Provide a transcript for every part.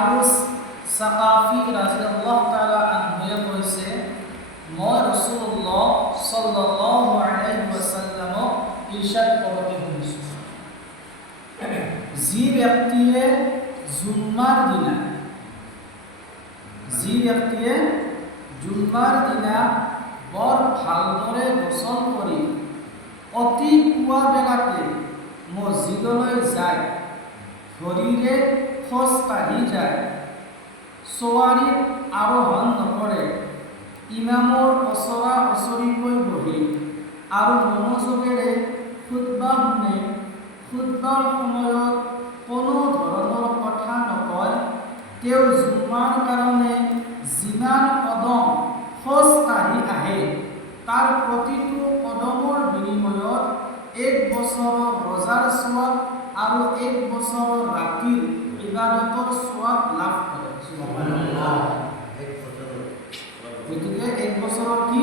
আবু সাকাফি ৰাদিয়াল্লাহু তাআলা আনহু কৈছে মই ৰাসূলুল্লাহ সাল্লাল্লাহু আলাইহি ওয়াসাল্লামক ইৰশাদ কৰতে শুনিছো যি ব্যক্তিয়ে জুম্মাৰ দিনা বৰ ভালদৰে গোসল কৰি অতি পুৱা বেলাতে মছজিদলৈ যায় ভৰিৰে খোজ কাঢ়ি যায় সৱাৰীত আৰোহণ নকৰে ইমামৰ ওচৰা ওচৰিকৈ বহি আৰু মনোযোগেৰে খুতবা শুনে খুতবাৰ সময়ত কোনো ধৰণৰ কথা নকয় তেওঁ জুম্মাৰ কাৰণে যিমান কদম খোজ কাঢ়ি আহে তাৰ প্ৰতিটো কদমৰ বিনিময়ত 1 বছৰৰ ৰজাৰ সোৱাব আৰু 1 বছৰৰ ৰাতিৰ ইবাদতৰ সোৱাব লাভ কৰে সুবহানাল্লাহ গতিকে 1 বছৰৰ কি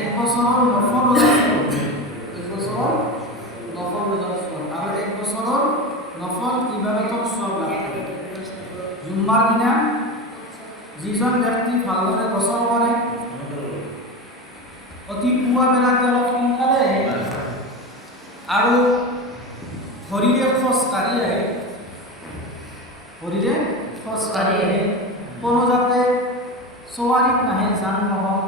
1 বছৰৰ নফল ৰজাৰ 1 বছৰৰ নফল ৰোজাৰ সোয়াব আৰ 1 বছৰেৰ নফল ইবাদতেৰ সোয়াব লাভ কৰে জুম্মাৰ দিনা যিজন ব্যক্তি ভালদৰে গোসল কৰে অতি পুৱা বেলাতে অলপ সোনকালে আহে আৰু ভৰিৰে খোজ কাঢ়ি আহে কোনো যাতে সৱাৰীত নাহে যান বাহন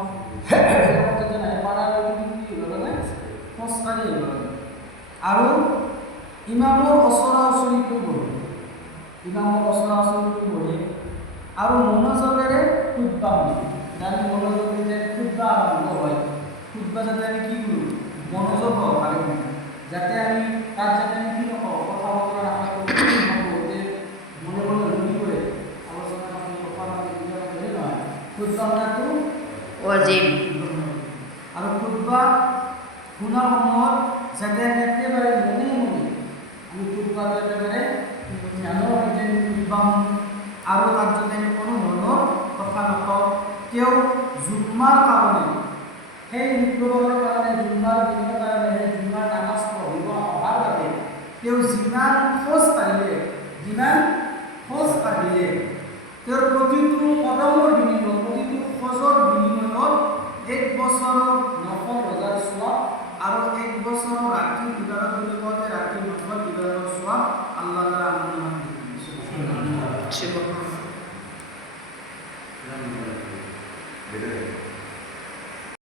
খোজ কাঢ়ি আহিব আৰু ইমামৰ ওচৰা ওচৰিকৈ বহে আৰু মনোযোগেৰে খুতবা শুনে যাতে মনোযোগেৰে খুতবা আৰম্ভ হয় খুতবা যাতে আমি কি কৰোঁ মনোযোগ সহকাৰে শুনো যাতে আমি তাত যাতে আমি কি নকওঁ কথা বতৰা নকওঁ মনে মনে শুনি কৰে আলোচনা নকৰি কথা নকৰি নহয় খুতবা শুনাটো ৱাজিব আৰু খুতবা শুনাৰ সময়ত যাতে একেবাৰে মনে আমি খুতবাটো একেবাৰে ধ্যানৰ সৈতে খুতবা আৰু তাত যাতে আমি কোনো ধৰণৰ কথা নকওঁ তেওঁ জুম্মাৰ কাৰণে সেই শুক্ৰবাৰৰ কাৰণে জুম্মাৰ দিনৰ কাৰণে জুম্মাৰ নামাজ পঢ়িব অহাৰ বাবে তেওঁ যিমান খোজ কাঢ়িলে তেওঁৰ প্ৰতিটো কদমৰ বিনিময়ত প্ৰতিটো খোজৰ বিনিময়ত 1 বছৰৰ নফল ৰজাৰ সোৱাব